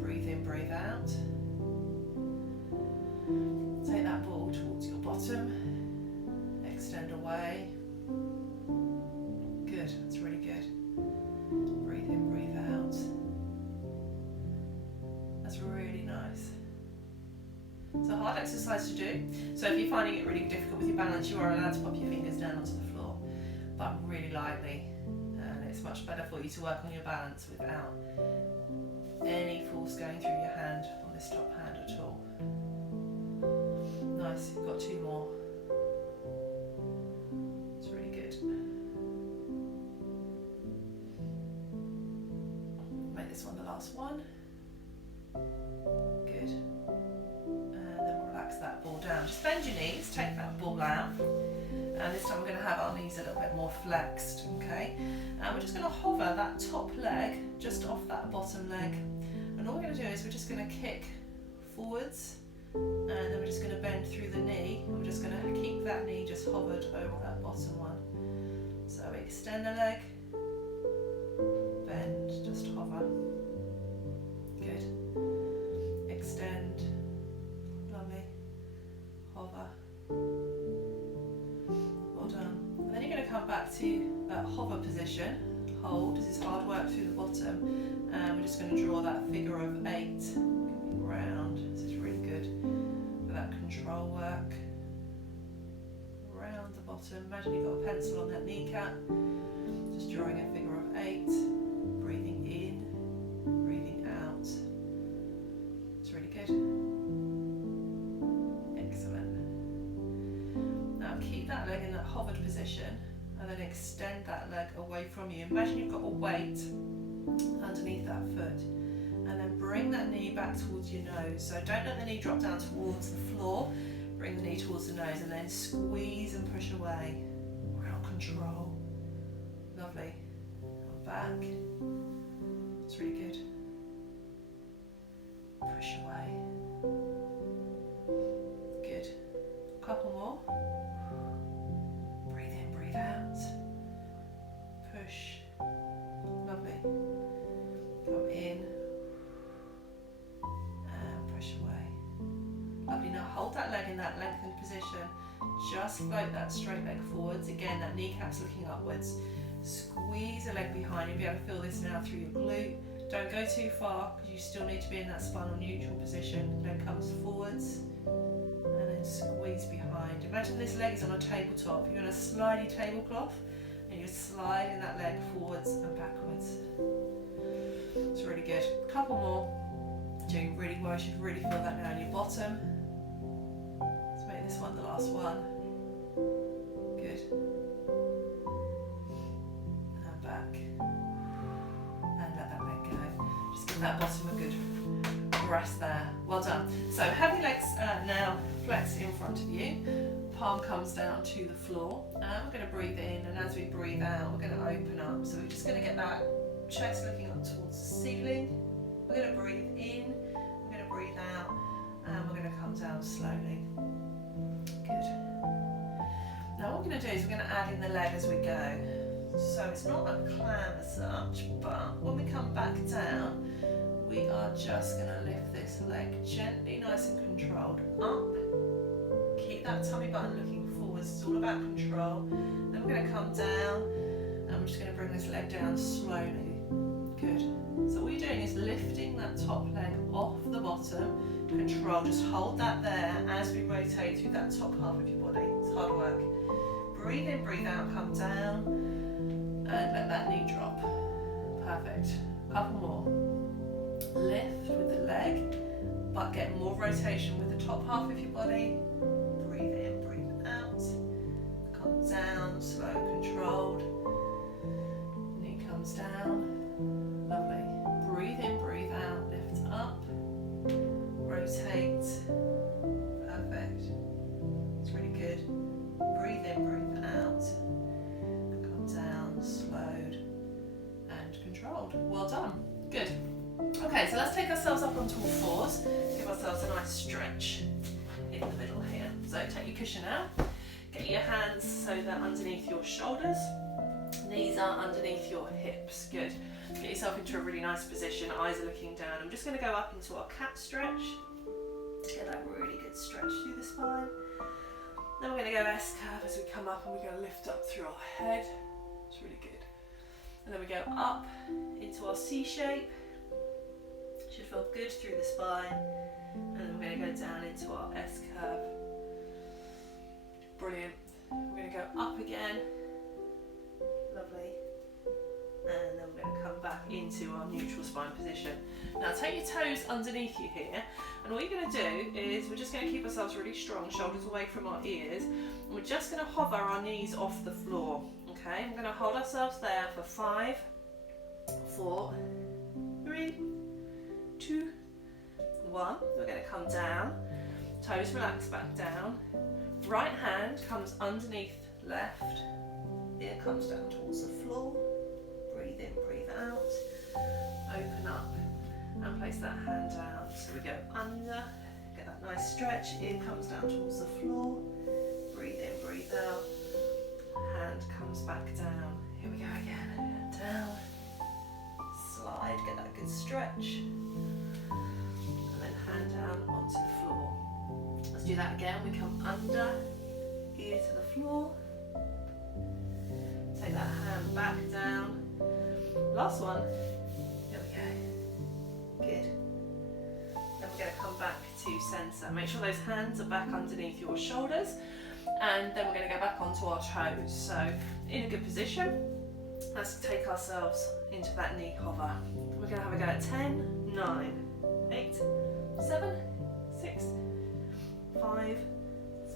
Breathe in, breathe out. Take that ball towards your bottom, extend away. Good, that's really good. Breathe in, breathe out. That's really nice. So hard exercise to do. So if you're finding it really difficult with your balance, you are allowed to pop your fingers down onto the floor, but really lightly. And it's much better for you to work on your balance without any force going through your hand on this top hand at all. Nice, you've got 2 more. It's really good. Make this one the last one. Good. And then relax that ball down. Just bend your knees, take that ball out. And this time we're going to have our knees a little bit more flexed, okay? And we're just going to hover that top leg just off that bottom leg. And all we're going to do is we're just going to kick forwards, and then we're just going to bend through the knee, and we're just going to keep that knee just hovered over that bottom one. So we extend the leg, bend, just hover. Good. Extend, lovely, hover. Well done. And then you're going to come back to that hover position. Hold, this is hard work through the bottom, and we're just going to draw that figure of 8 round. This is really good for that control work. Round the bottom. Imagine you've got a pencil on that kneecap, just drawing a figure of 8, breathing in, breathing out. It's really good. Excellent. Now keep that leg in that hovered position, and then extend that leg away from you. Imagine you've got a weight underneath that foot, and then bring that knee back towards your nose. So don't let the knee drop down towards the floor, bring the knee towards the nose, and then squeeze and push away. Real control. Lovely. Come back. It's really good. Push away. Good. A couple more. Breathe in, breathe out. Push. Lovely. Come in. And push away. Lovely. Now hold that leg in that lengthened position. Just float that straight leg forwards. Again, that kneecap's looking upwards. Squeeze the leg behind. You'll be able to feel this now through your glute. Don't go too far, because you still need to be in that spinal neutral position. Leg comes forwards, and then squeeze behind. Imagine this leg is on a tabletop. You're on a slidey tablecloth, and you're sliding that leg forwards and backwards. It's really good. A couple more. Doing really well. You should really feel that now in your bottom. Let's make this one the last one. Good. And back. And let that leg go. Just give that bottom a good rest there. Well done. So have your legs now flexed in front of you. Palm comes down to the floor. And we're going to breathe in, and as we breathe out, we're going to open up. So we're just going to get that chest looking up towards the ceiling. We're going to breathe in, we're going to breathe out, and we're going to come down slowly. Good. Now what we're going to do is we're going to add in the leg as we go. So it's not a clam as such, but when we come back down, we are just going to lift this leg gently, nice and controlled, up. Keep that tummy button looking forwards, it's all about control. Then we're going to come down, and we're just going to bring this leg down slowly. Good. So all you're doing is lifting that top leg off the bottom. Control, just hold that there as we rotate through that top half of your body. It's hard work. Breathe in, breathe out, come down, and let that knee drop. Perfect. Couple more. Lift with the leg, but get more rotation with the top half of your body. Breathe in, breathe out. Come down, slow, controlled. Knee comes down. Lovely. Breathe in, breathe out, lift up, rotate. Perfect. It's really good. Breathe in, breathe out. Come down, slowed and controlled. Well done. Good. Okay, so let's take ourselves up onto all fours. Give ourselves a nice stretch in the middle here. So take your cushion out. Get your hands so they're underneath your shoulders. Knees are underneath your hips. Good. Get yourself into a really nice position. Eyes are looking down. I'm just going to go up into our cat stretch. Get that really good stretch through the spine. Then we're going to go S-curve as we come up, and we're going to lift up through our head. It's really good. And then we go up into our C shape. Should feel good through the spine. And then we're going to go down into our S curve. Brilliant. We're going to go up again. Lovely. And then we're going to come back into our neutral spine position. Now take your toes underneath you here, and all you're going to do is we're just going to keep ourselves really strong, shoulders away from our ears, and we're just going to hover our knees off the floor. Okay, we're going to hold ourselves there for 5, 4, 3, 2, 1. We're going to come down, toes relax back down, right hand comes underneath left, ear comes down towards the floor, breathe in, breathe out, open up and place that hand down. So we go under, get that nice stretch, ear comes down towards the floor, breathe in, breathe out, hand comes back down. Here we go again, down, slide, get that good stretch, and then hand down onto the floor. Let's do that again. We come under, ear to the floor, take that hand back down. Last one. Here we go. Good. Then we're going to come back to centre. Make sure those hands are back underneath your shoulders, and then we're going to go back onto our toes. So in a good position, let's take ourselves into that knee hover. We're going to have a go at 10, 9, 8, 7, 6, 5,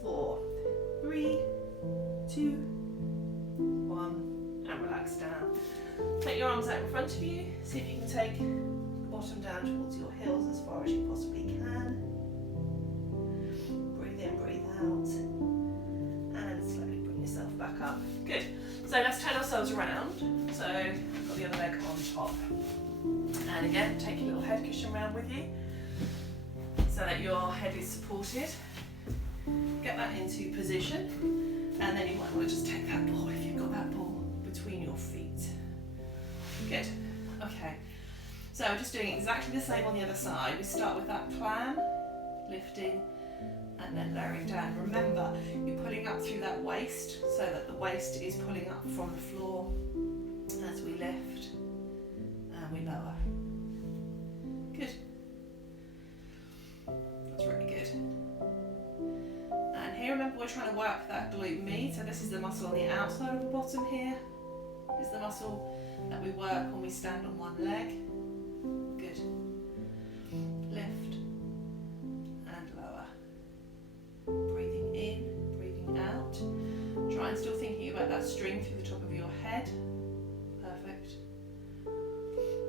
4, 3, 2, 1, and relax down. Take your arms out in front of you, see if you can take the bottom down towards your heels as far as you possibly can. Breathe in, breathe out, and slowly bring yourself back up. Good. So let's turn ourselves around. So we've got the other leg on top. And again, take your little head cushion around with you so that your head is supported. Get that into position, and then you might want to just take that ball if you've got that ball between your feet. Good. Okay. So we're just doing exactly the same on the other side. We start with that plan, lifting, and then lowering down. Remember, you're pulling up through that waist so that the waist is pulling up from the floor as we lift and we lower. Good. That's really good. And here, remember, we're trying to work that glute med. So this is the muscle on the outside of the bottom here. This is the muscle that we work when we stand on one leg. Good. Lift and lower. Breathing in, breathing out. Try and still thinking about that string through the top of your head. Perfect.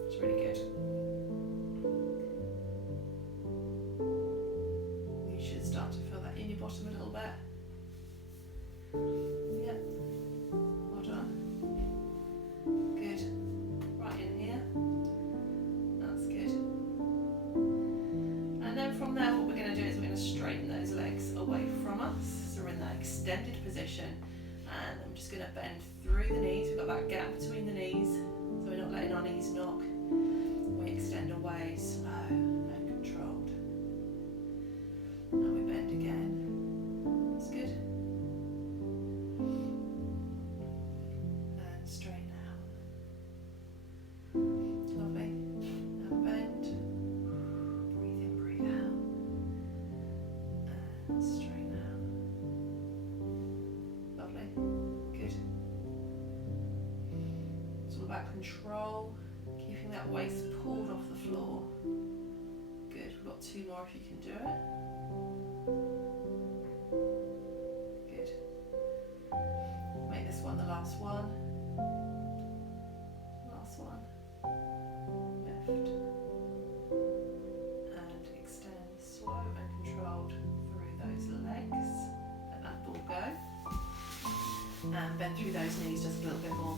It's really good. You should start to feel that in your bottom a little bit. Yep. Well done. Good. Right in here. That's good. And then from there, what we're going to do is we're going to straighten those legs away from us. So we're in that extended position. And I'm just going to bend through the knees. We've got that gap between the knees. So we're not letting our knees knock. We extend away, slow and controlled. And we bend again. That's good. And straighten out. Lovely. And bend. Breathe in, breathe out. And straighten out. Lovely. Good. It's all about control. Keeping that waist pulled off the floor. Good. We've got 2 more if you can do it. Good. Make this one the last one. Last one. Lift. And extend slow and controlled through those legs. Let that ball go. And bend through those knees just a little bit more.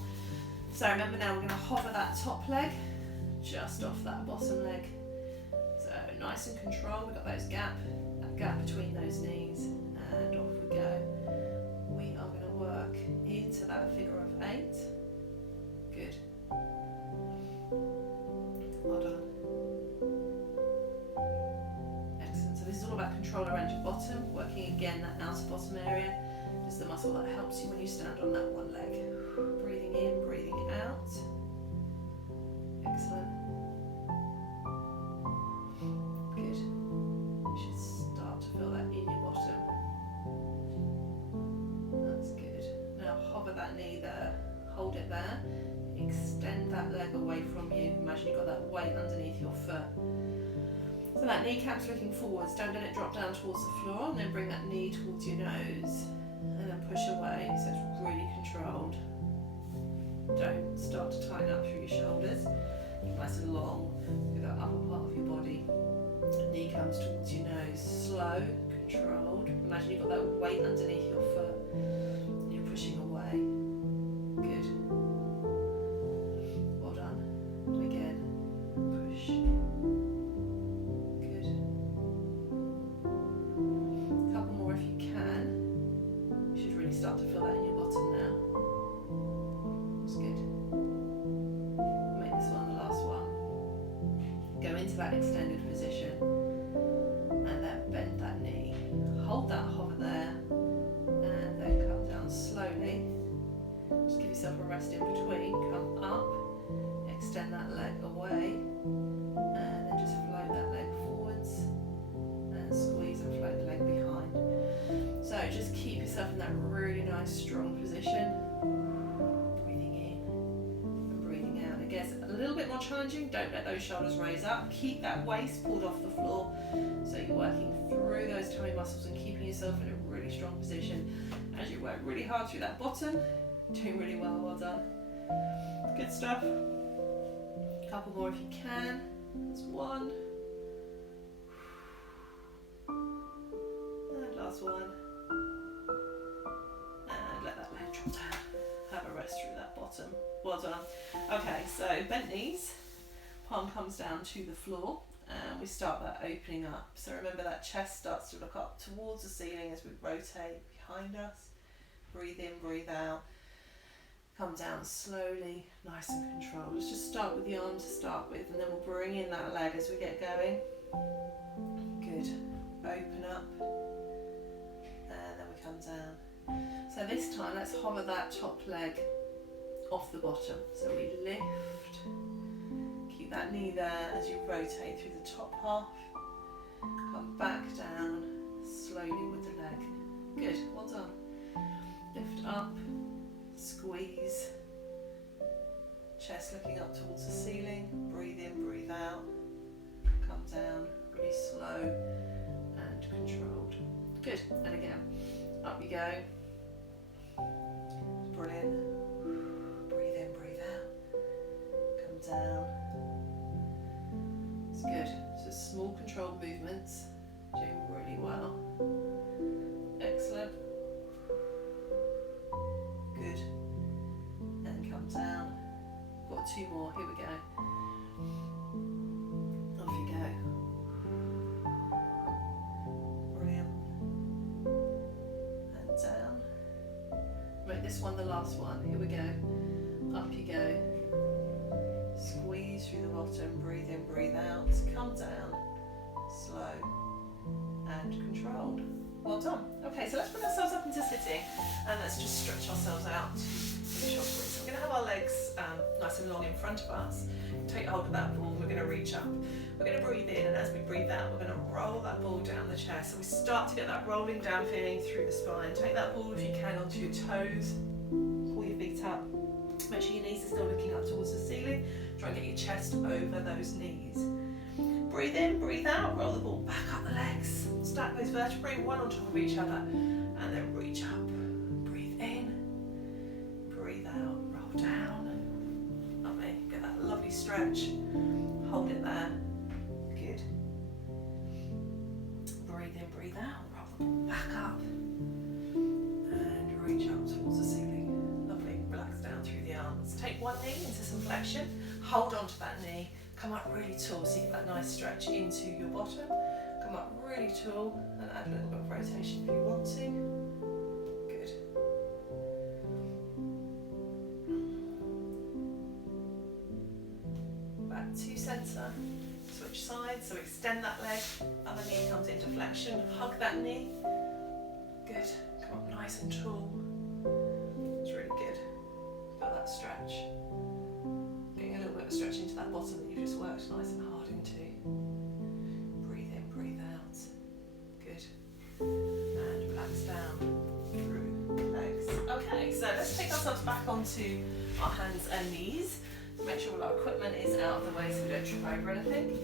So remember now, we're going to hover that top leg just off that bottom leg. So nice and controlled. We've got that gap between those knees, and off we go. We are going to work into that figure of 8. Good. Well done. Excellent. So this is all about control around your bottom, working again that outer bottom area. Just the muscle that helps you when you stand on that one leg. Breathing in, breathing out. Excellent. Good. that leg away from you. Imagine you've got that weight underneath your foot. So that kneecap's looking forwards, don't let it drop down towards the floor, and then bring that knee towards your nose and then push away, so it's really controlled. Don't start to tighten up through your shoulders. Keep nice and long through that upper part of your body. Knee comes towards your nose, slow, controlled. Imagine you've got that weight underneath your foot and you're pushing away. Good. Well done. And again, push. Good. A couple more if you can. You should really start to feel that in your bottom now. That's good. Make this one the last one. Go into that extended position and then bend that knee. Hold that hover there and then come down slowly. Just give yourself a rest in between. Come up, extend that leg away, and then just float that leg forwards and squeeze and float the leg behind. So just keep yourself in that really nice strong position. Breathing in and breathing out. It gets a little bit more challenging. Don't let those shoulders raise up. Keep that waist pulled off the floor so you're working through those tummy muscles and keeping yourself in a really strong position as you work really hard through that bottom. Doing really well, well done. Good stuff. A couple more if you can. That's one. And last one. And let that leg drop down. Have a rest through that bottom. Well done. Okay, so bent knees. Palm comes down to the floor. And we start that opening up. So remember that chest starts to look up towards the ceiling as we rotate behind us. Breathe in, breathe out. Come down slowly, nice and controlled. Let's just start with the arms to start with, and then we'll bring in that leg as we get going. Good. Open up. And then we come down. So this time, let's hover that top leg off the bottom. So we lift. Keep that knee there as you rotate through the top half. Come back down slowly with the leg. Good, well done. Lift up, squeeze. Chest looking up towards the ceiling. Breathe in, breathe out. Come down, really slow and controlled. Good, and again, up you go. Brilliant. Breathe in, breathe out. Come down. It's good. So small controlled movements, doing really well. Excellent. Good. And come down. Got two more. Here we go. Off you go. Brilliant. And down. Make this one the last one. Here we go. Up you go. Squeeze through the bottom, breathe in, breathe out, come down, slow and controlled. Well done. Okay, so let's bring ourselves up into sitting and let's just stretch ourselves out to finish off with. So we're going to have our legs nice and long in front of us. Take hold of that ball, we're going to reach up. We're going to breathe in, and as we breathe out, we're going to roll that ball down the chest. So we start to get that rolling down feeling through the spine. Take that ball if you can onto your toes, pull your feet up. Make sure your knees are still looking up towards the ceiling. Try and get your chest over those knees. Breathe in, breathe out, roll the ball back up the legs. Stack those vertebrae one on top of each other and then reach up. Breathe in, breathe out, roll down. Lovely, get that lovely stretch. Hold it there. Good. Breathe in, breathe out, roll the ball back up and reach up towards the ceiling. Relax down through the arms. Take one knee into some flexion, hold on to that knee, come up really tall, so you get that nice stretch into your bottom. Come up really tall and add a little bit of rotation if you want to. Good. Back to centre, switch sides, so extend that leg, other knee comes into flexion, hug that knee. Good, come up nice and tall. It's really good. Feel that stretch. Getting a little bit of a stretch into that bottom that you've just worked nice and hard into. Breathe in, breathe out. Good. And relax down through the legs. Okay, so let's take ourselves back onto our hands and knees. Make sure all our equipment is out of the way so we don't trip over anything.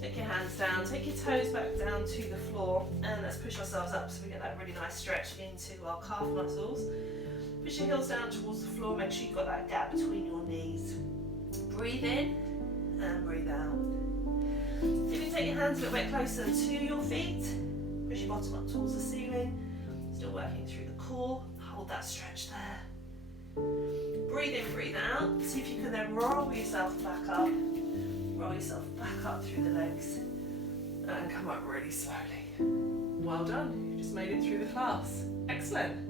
Take your hands down, take your toes back down to the floor, and let's push ourselves up so we get that really nice stretch into our calf muscles. Push your heels down towards the floor, make sure you've got that gap between your knees. Breathe in and breathe out. If you take your hands a little bit closer to your feet, push your bottom up towards the ceiling, still working through the core, hold that stretch there. Breathe in, breathe out. See if you can then roll yourself back up. Roll yourself back up through the legs and come up really slowly. Well done, you just made it through the class. Excellent.